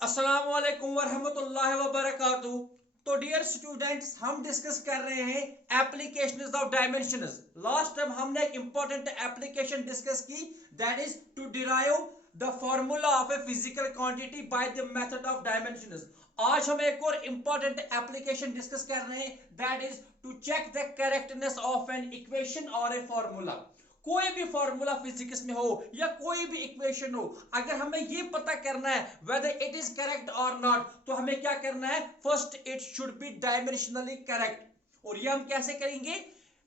अस्सलाम वालेकुम वरहमतुल्लाहि वबरकातुहू। तो डियर स्टूडेंट्स, हम डिस्कस कर रहे हैं applications of dimensions. Last time हमने एक इंपॉर्टेंट एप्लीकेशन डिस्कस की, that is to derive the formula of a physical quantity by the method of dimensions. आज हम एक और इंपॉर्टेंट एप्लीकेशन डिस्कस कर रहे हैं, that is to check the correctness of an equation और ए फार्मूला। कोई भी फॉर्मूला फिजिक्स में हो या कोई भी इक्वेशन हो, अगर हमें ये पता करना है वेदर इट इज करेक्ट और नॉट, तो हमें क्या करना है? First it should be dimensionally correct. और ये हम कैसे करेंगे?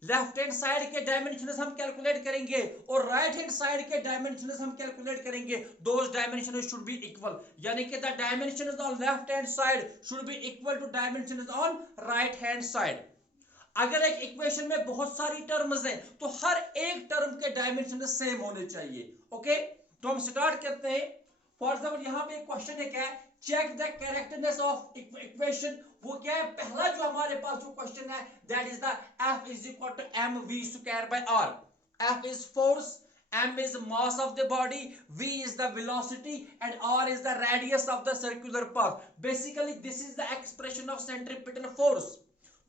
लेफ्ट हैंड साइड के डायमेंशंस हम कैलकुलेट करेंगे और राइट हैंड साइड के डायमेंशंस हम कैलकुलेट करेंगे। दोस डायमेंशंस शुड बी इक्वल, यानी कि the dimensions on left hand side should be equal to dimensions on right hand side. अगर एक इक्वेशन में बहुत सारी टर्म्स हैं तो हर एक टर्म के डायमेंशन सेम होने चाहिए। ओके, तो हम स्टार्ट करते हैं। फॉर एग्जाम्पल यहाँ पे क्वेश्चन है, क्या है? Check the correctness of equation. वो क्या है? पहला जो हमारे पास जो क्वेश्चन है, that is the F is equal to mv square by r। F is force, m is mass of the body, v is the velocity and r is the radius of the circular path. Basically this is the expression of centripetal force.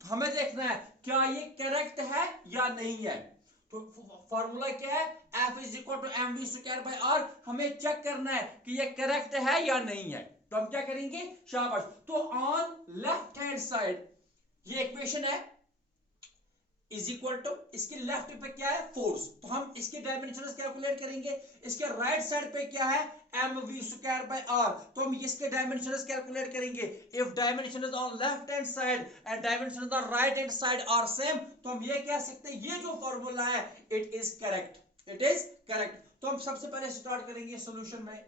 तो हमें देखना है क्या ये correct है या नहीं है। तो फॉर्मूला क्या है? F is equal to mv square by r। हमें चेक करना है कि ये करेक्ट है या नहीं है। तो हम क्या करेंगे? शाबाश। तो ऑन लेफ्ट हैंड साइड ये इक्वेशन है, इज इक्वल टू, इसके लेफ्ट पे क्या है? फोर्स, तो हम इसके डायमेंशंस कैलकुलेट करेंगे। इसके राइट साइड पे क्या है? mv स्क्वायर बाय r, तो हम इसके डायमेंशंस कैलकुलेट करेंगे। If dimensions on left hand side and dimensions on right hand side are same, तो हम ये कह सकते हैं ये जो फॉर्मूला है it is correct, it is correct. तो हम सबसे पहले स्टार्ट करेंगे सॉल्यूशन में।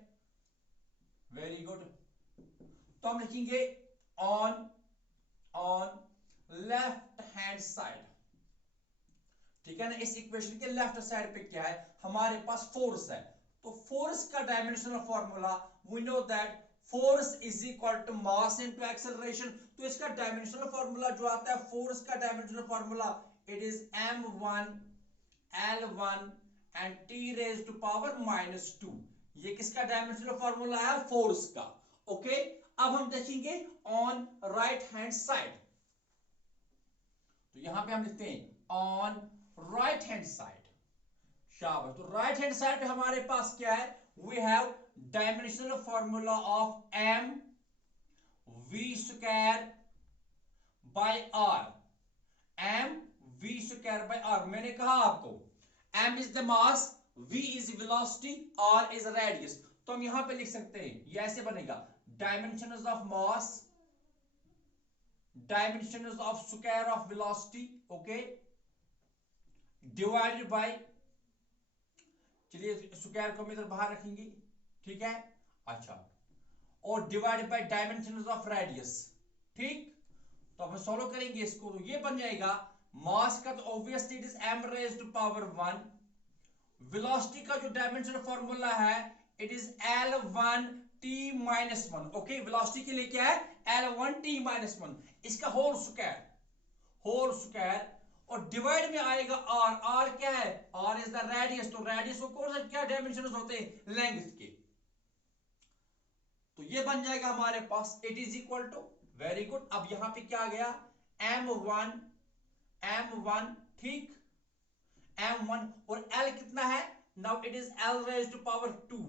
Very good. तो हम लिखेंगे ऑन लेफ्ट हैंड साइड, ठीक है ना। इस इक्वेशन के लेफ्ट साइड पे क्या है? हमारे पास फोर्स है। तो फोर्स का dimensional formula we know that force is equal to mass into acceleration. तो इसका डायमेंशनल फॉर्मूला जो आता है, फोर्स का dimensional formula, it is m1 l1 and t raise to power -2। ये किसका डायमेंशनल फॉर्मूला है? फोर्स का। ओके, अब हम देखेंगे ऑन राइट हैंड साइड। तो यहां पे हम लिखते हैं ऑन राइट हैंड साइड। शाबाश। तो राइट हैंड साइड पे हमारे पास क्या है? We have dimensional formula of m v square by r। m v square by r, मैंने कहा आपको m is the mass, v is velocity, r is radius. तो हम यहां पे लिख सकते हैं, ये ऐसे बनेगा dimensions of mass, dimensions of square of velocity, okay, divided by, चलिए स्क्वायर को हम इधर बाहर रखेंगे, ठीक है, अच्छा, और divided by dimensions of radius. ठीक, तो अब हम सॉल्व करेंगे इसको, तो ये बन जाएगा मास का, तो obviously it is m raise to power 1। Velocity का जो डायमेंशनल फार्मूला है it is l1 t minus 1। Okay, velocity के लिए क्या है? l1 t माइनस 1, इसका होल स्क्वायर, और डिवाइड में आएगा r। r क्या है? r is the radius. तो रेडियस को कौन सा क्या डायमेंशन होते हैं? लेंथ के। तो ये बन जाएगा हमारे पास, it is equal to, very good. अब यहां पे क्या आ गया? m1, ठीक, m1, और l कितना है? Now it is l raise to power 2,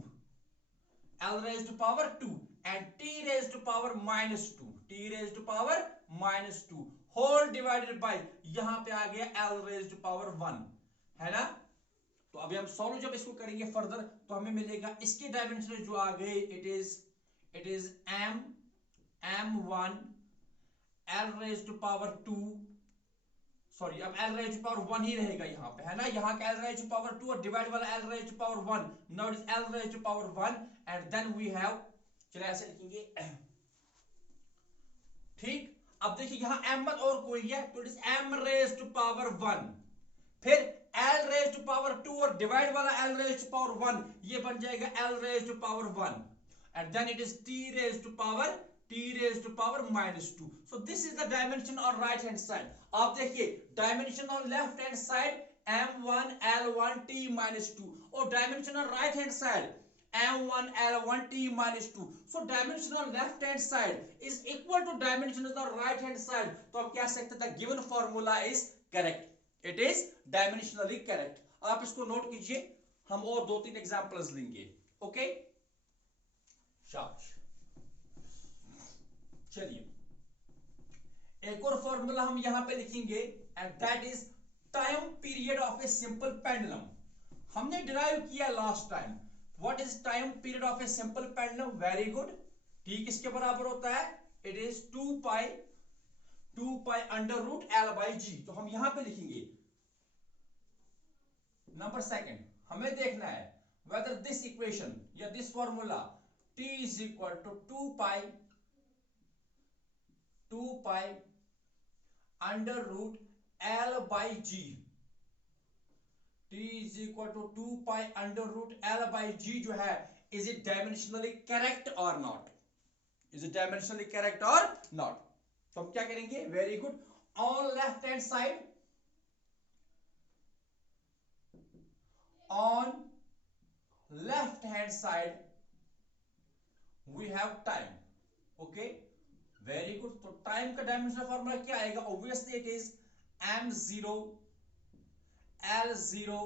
l raise to power 2 and t raise to power -2, t raise to power -2 whole divided by, यहां पे आ गया l रेज टू पावर 1, है ना। तो अभी हम सॉल्व जब इसको करेंगे फर्दर, तो हमें मिलेगा इसके डायमेंशन जो आ गए, it is m1 l raise to power 2, sorry, अब l रेज टू पावर 1 ही रहेगा यहां पे, है ना। यहां का l रेज टू पावर 2 और डिवाइड वाला l raise to power 1, now it is l raise to power 1 and then we have, चलिए ऐसे लिखेंगे, ठीक। अब देखिए यहां m मत और कोई है, तो it is m raise to power 1, फिर l रेज टू पावर 2 और डिवाइड वाला l रेज टू पावर 1, ये बन जाएगा l raise to power 1 and then it is t raise to power -2। so this is the dimension on right hand side। आप देखिए dimension on left hand side m1 l1 t -2 और dimension on right hand side m1 l1 t minus 2. So dimension on left hand side is equal to dimension on the right hand side. तो हम कह सकते हैं the given formula is correct. It is dimensionally correct. आप इसको note कीजिए, हम और 2-3 एग्जांपल्स लेंगे. ओके, शाबाश. चलिए एक और फॉर्मूला हम यहां पे लिखेंगे and that is time period of a simple pendulum. हमने डिराइव किया last time. What is time period of a simple pendulum? Very good. T किसके बराबर होता है? It is 2 pi under root L by G. तो हम यहां पे लिखेंगे नंबर सेकंड, हमें देखना है whether this equation या this formula t is equal to 2 pi under root L by G. T is equal to 2 pi under root L by G जो है, is it dimensionally correct or not? Is it dimensionally correct or not? तो हम क्या करेंगे? Very good. On left hand side, on left hand side we have time. Okay, very good. तो time का dimensional formula क्या आएगा? Obviously it is m0 l0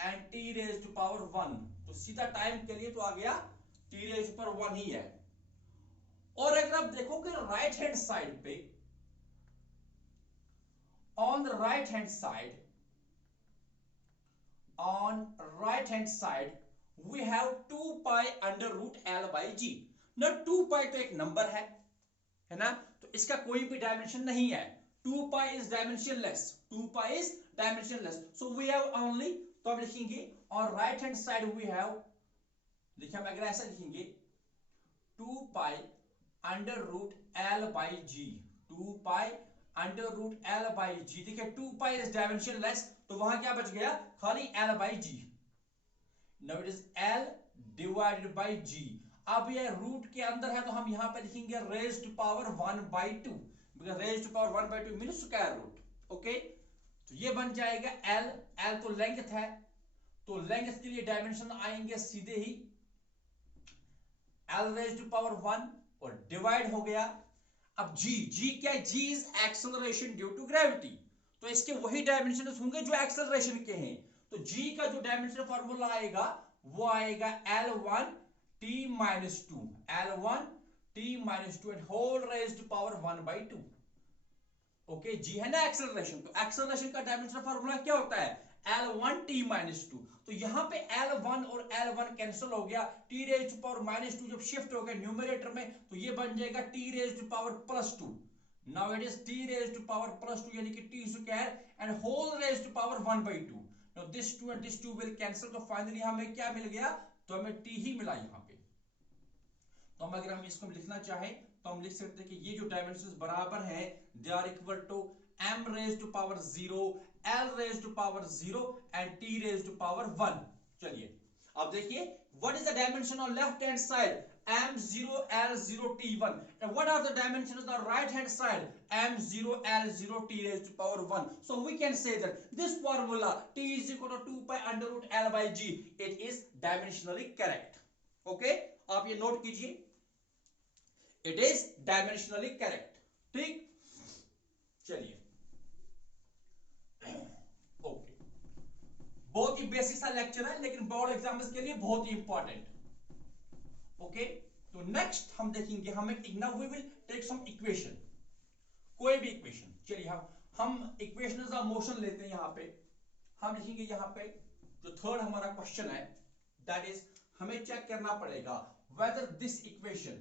and t raise to power 1. तो सीधा टाइम के लिए तो आ गया t रेज टू पावर 1 ही है. और अगर आप देखोगे राइट हैंड साइड पे, on the right hand side, on right hand side we have 2 pi under root L by G. Now 2 pi तो एक नंबर है ना, तो इसका कोई भी डायमेंशन नहीं है. 2 pi is dimensionless. 2 pi is dimensionless. So we have only, तो हम लिखेंगे on right hand side we have, देखिए हम अगर ऐसा लिखेंगे 2 pi under root L by G. 2 pi under root L by G. देखिए 2 पाई इज डायमेंशनलेस, तो वहां क्या बच गया? खाली L by G. Now it is L divided by G. अब ये रूट के अंदर है तो हम यहां पे लिखेंगे raise to power 1/2, because raise to power 1/2 means square root. Okay, तो ये बन जाएगा एल. एल तो लेंथ है, तो लेंथ के लिए डायमेंशन आएंगे सीधे ही एल रेज टू पावर 1 और डिवाइड हो गया. अब जी क्या है? G is acceleration due to gravity. तो इसके वही डायमेंशन होंगे जो एक्सेलरेशन के हैं. तो जी का जो डायमेंशन फॉर्मूला आएगा वो आएगा L1 t minus 2, L1 t minus 2 and whole raised to power 1/2. Okay, जी है ना एक्सेलरेशन, तो एक्सेलरेशन का डायमेंशन फॉर्मूला क्या होता है? L1 t minus 2. तो यहां पे L1 और L1 कैंसिल हो गया. t रेज टू पावर -2 जब शिफ्ट हो गया न्यूमरेटर में, तो ये बन जाएगा t raise to power +2. Now it is t raise to power +2 यानी कि t square and whole raise to power 1/2. Now this 2 and this 2 will cancel, तो फाइनली हमें क्या मिल गया? तो हमें t ही मिला यहां पे. तो हम अगर हम इसको लिखना चाहें तो हम लिख सकते हैं कि ये जो डायमेंशंस बराबर हैं, they are equal to m raise to power 0, l raise to power 0 and t raise to power 1. चलिए अब देखिए, what is the dimension on left hand side? m0 l0 t1. and what are the dimensions on the right hand side? m0 l0 t raised to power 1. so we can say that this formula t is equal to 2 pi under root l by g, it is dimensionally correct. okay, आप ये note कीजिए, it is dimensionally correct. ठीक, चलिए okay. बहुत ही basic सा lecture है लेकिन board exams के लिए बहुत ही इंपॉर्टेंट. ओके, तो नेक्स्ट हम देखेंगे, हम एक now we will take some equation, कोई भी इक्वेशन. चलिए हम इक्वेशंस ऑफ मोशन लेते हैं. यहां पे हम लिखेंगे, यहां पे जो थर्ड हमारा क्वेश्चन है दैट इज, हमें चेक करना पड़ेगा whether this equation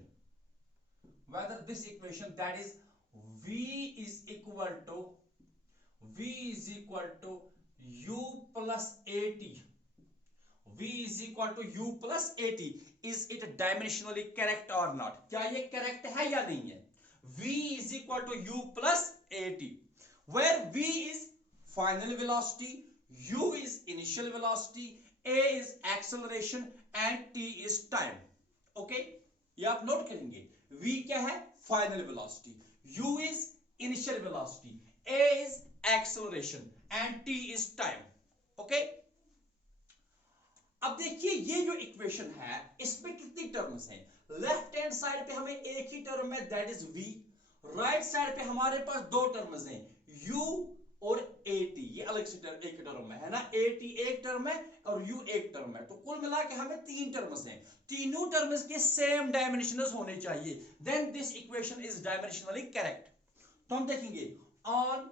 that is v is equal to u plus at. v is equal to u plus at. is it dimensionally correct or not? क्या ये correct है या नहीं है? v is equal to u plus at, where v is final velocity, u is initial velocity, a is acceleration and t is time. Okay, ये आप note करेंगे. v क्या है? Final velocity, u is initial velocity, a is acceleration and t is time. Okay, अब देखिए ये जो equation है इसमें कितनी टर्म्स हैं। लेफ्ट हैंड साइड पे हमें एक ही टर्म है that is v, right side पे हमारे पास दो टर्म्स हैं u और at, ये अलग से एक टर्म है ना, at एक टर्म है और u एक टर्म है, तो कुल मिला के हमें तीन टर्म्स हैं, तीनों टर्म्स के सेम डायमेंशनस होने चाहिए, then this equation is dimensionally correct. तो हम देखेंगे on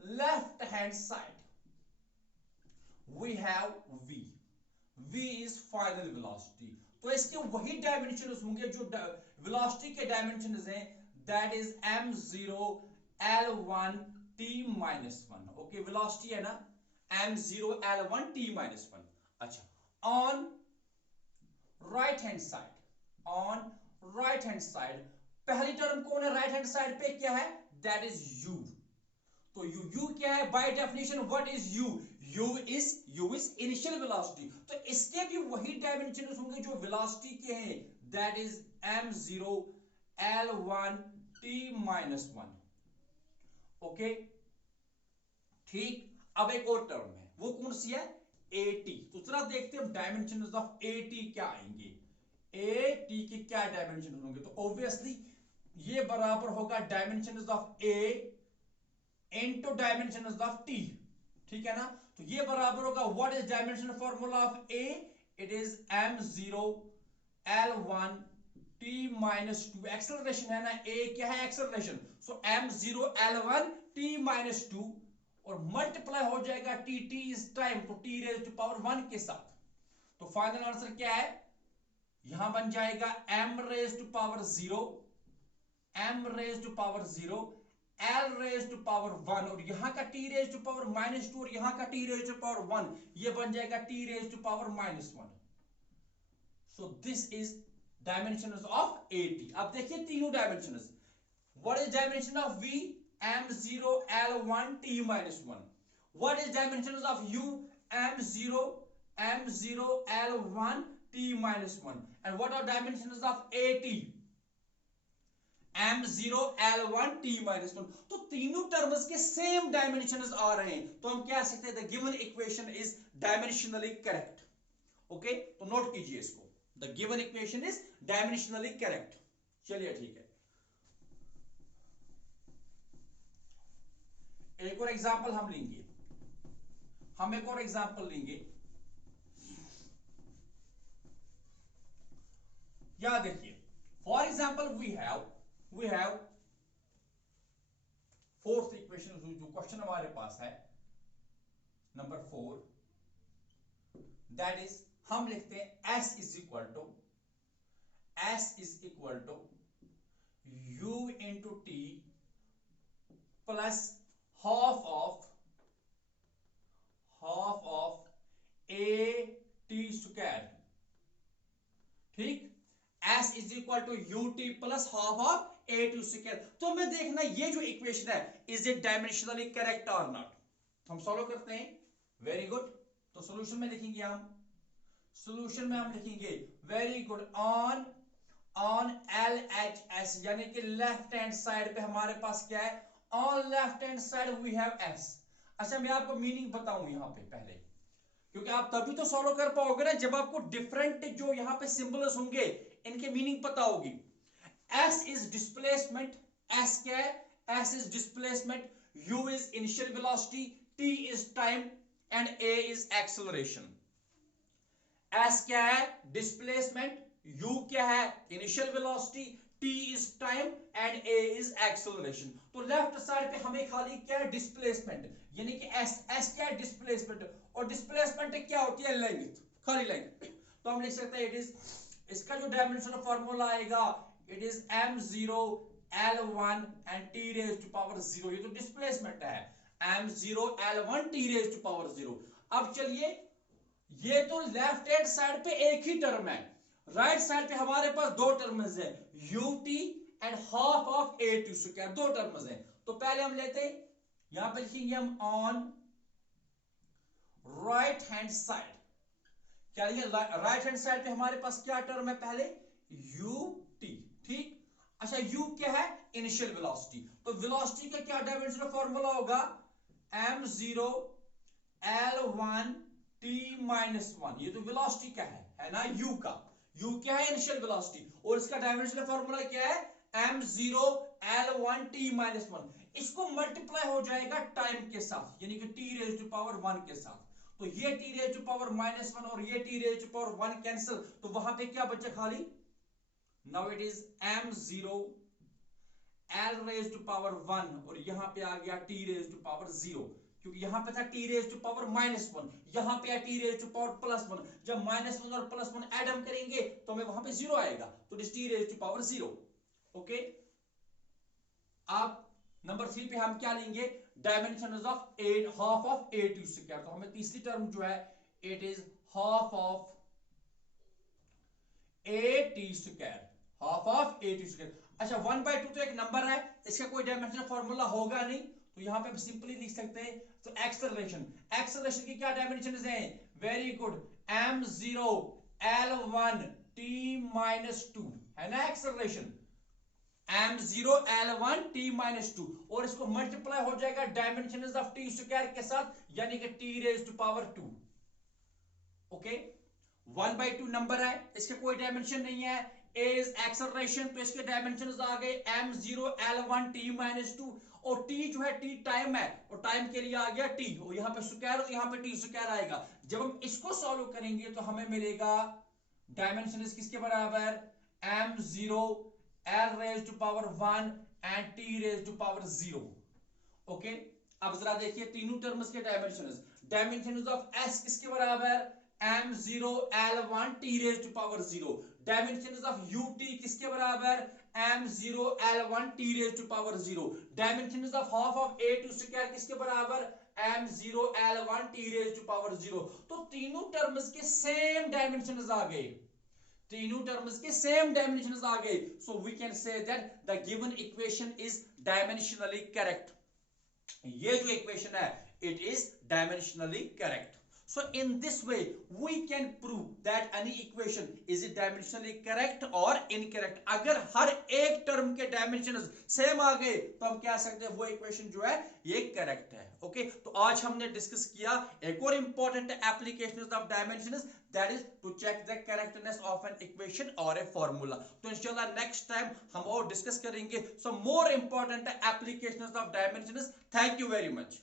left hand side we have v is final velocity, तो इसके वही डायमेंशंस होंगे जो वेलोसिटी के डायमेंशंस हैं that is m0 l1 t minus 1, okay velocity है ना m0 l1 t minus 1। अच्छा ऑन राइट हैंड साइड पहली टर्म कौन है राइट हैंड साइड पे, क्या है दैट इज u, तो u क्या है by definition, what is u, u is initial velocity, तो इसके भी वही डायमेंशंस होंगे जो वेलोसिटी के हैं that is m0 l1 t minus 1, okay ठीक। अब एक और टर्म है वो कौन सी है at, तो जरा देखते हैं डायमेंशंस ऑफ at क्या आएंगे, at के क्या डायमेंशन होंगे, तो ऑब्वियसली ये बराबर होगा dimensions of a into dimensions of t, ठीक है ना, तो ये बराबर होगा what is dimension formula of a, it is m0 l1 t minus 2, acceleration है ना, a क्या है एक्सेलरेशन, सो m0 l1 t minus 2 और मल्टीप्लाई हो जाएगा t इज टाइम, तो t रेज टू पावर 1 के साथ, तो फाइनल आंसर क्या है, यहां बन जाएगा m raise to power 0 m raise to power 0 l raise to power 1 और यहां का t रेज टू पावर -2 और यहां का t रेज टू पावर 1, ये बन जाएगा t raise to power -1, so this is dimensions of at। अब देखिए तीनों dimensions, what is dimension of v, m0 l1 t -1, what is dimensions of u, m0 l1 t -1, and what are dimensions of at, m0 l1 t -1, तो तीनों terms के same dimensions आ रहे हैं, तो हम क्या सकते हैं the given equation is dimensionally correct, okay तो नोट कीजिए इसको, the given equation is dimensionally correct. चलिए ठीक है, एक और एग्जांपल हम लेंगे, या देखिए for example we have fourth equation, जो क्वेश्चन हमारे पास है नंबर 4, दैट इज हम लिखते हैं s is equal to u into t plus half of a t square, ठीक, s is equal to u t plus half of a t square, तो हमें देखना ये जो इक्वेशन है इज इट डायमेंशनली करेक्ट और नॉट, हम solve करते हैं, वेरी गुड, तो सॉल्यूशन में लिखेंगे हम लिखेंगे वेरी गुड ऑन LHS, यानी कि लेफ्ट हैंड साइड पे हमारे पास क्या है, on left hand side we have s। अच्छा मैं आपको मीनिंग बताऊं यहां पे पहले, क्योंकि आप तभी तो सॉल्व कर पाओगे ना जब आपको डिफरेंट जो यहां पे सिंबल्स होंगे इनके मीनिंग पता होगी। s इज डिस्प्लेसमेंट, s क्या है, s is displacement, u is initial velocity, t is time and a is acceleration. s क्या है डिस्प्लेसमेंट, u क्या है initial velocity, t is time and a is acceleration, तो left side पे हमें खाली क्या है डिस्प्लेसमेंट, यानी कि s क्या है डिस्प्लेसमेंट, और डिस्प्लेसमेंट क्या होती है लेंथ, खाली लेंथ, तो हम लिख सकते हैं इट इज, इसका जो डायमेंशनल फार्मूला आएगा it is m0 l1 and t raise to power 0, ये तो डिस्प्लेसमेंट है m0 l1 t raise to power 0। अब चलिए ये तो लेफ्ट हैंड साइड पे एक ही टर्म है, राइट साइड पे हमारे पास दो टर्म्स है ut and half of a2 square, दो टर्म्स है, तो पहले हम लेते हैं यहां पे लिखेंगे हम ऑन राइट हैंड साइड, क्या लिखे राइट हैंड साइड पे हमारे पास क्या टर्म है पहले ut, ठीक, अच्छा u क्या है इनिशियल वेलोसिटी, तो वेलोसिटी का क्या डायमेंशनल फार्मूला होगा m0 l1 t minus 1, ये तो वेलोसिटी का है ना, u का, u क्या है इनिशियल वेलोसिटी, और इसका डायमेंशनल फार्मूला क्या है m0 l1 t minus 1, इसको मल्टीप्लाई हो जाएगा टाइम के साथ, यानी कि t रेज टू पावर 1 के साथ, तो ये t रेज टू पावर -1 और ये t raise to power 1 cancel, तो वहां पे क्या बचा खाली, now it is m0 l raise to power 1 और यहां पे आ गया t रेज टू पावर 0, क्योंकि यहां पे था t रेज टू पावर -1, यहां पे है t रेज टू पावर +1, जब -1 और +1 ऐड हम करेंगे तो हमें वहां पे 0 आएगा, तो it is t raise to power 0। Okay, अब नंबर 3 पे हम क्या लेंगे, dimensions of 8 half of a t square, तो हमें तीसरी टर्म जो है it is half of a t square, half of a t square. अच्छा 1/2 तो एक नंबर है, इसका कोई डायमेंशनल फार्मूला होगा नहीं, तो यहां पे हम सिंपली लिख सकते हैं, तो एक्सेलरेशन, एक्सेलरेशन की क्या डायमेंशंस हैं, very good, m0 l1 t minus 2 है ना acceleration, m0 l1 t minus 2, और इसको मल्टीप्लाई हो जाएगा डायमेंशंस ऑफ t स्क्वायर के साथ, यानी कि t raise to power 2। Okay, 1/2 number है, इसके कोई डायमेंशन नहीं है, a इज एक्सेलरेशन, तो इसके डायमेंशंस आ गए m0 l1 t minus 2, और t जो है t टाइम है, और टाइम के लिए आ गया t, और यहां पे स्क्वायर और यहां पे t स्क्वायर आएगा, जब हम इसको सॉल्व करेंगे तो हमें मिलेगा डायमेंशंस किसके बराबर, m0 l raise to power 1 and t raise to power 0। Okay, अब जरा देखिए तीनों टर्म्स के डायमेंशंस, डायमेंशंस ऑफ s किसके बराबर, m0 l1 t raise to power 0, dimensions of ut किसके बराबर, m0 l1 t raise to power 0, dimensions of half of a t square किसके बराबर, m0 l1 t raise to power 0, तो तीनों terms के same dimensions आ गए, तीनों टर्म्स के सेम डायमेंशंस आ गए, so we can say that the given equation is dimensionally correct, ये जो इक्वेशन है it is dimensionally correct. So in this way we can prove that any equation is it dimensionally correct or incorrect, अगर हर एक term के dimensions same आ गए तो हम कह सकते हैं वो इक्वेशन जो है ये करेक्ट है। ओके, तो आज हमने डिस्कस किया एक और important application of dimensions, that is to check the correctness of an equation और ए फॉर्मूला। तो इंशाल्लाह नेक्स्ट टाइम हम और डिस्कस करेंगे some more important applications of dimensions. Thank you very much.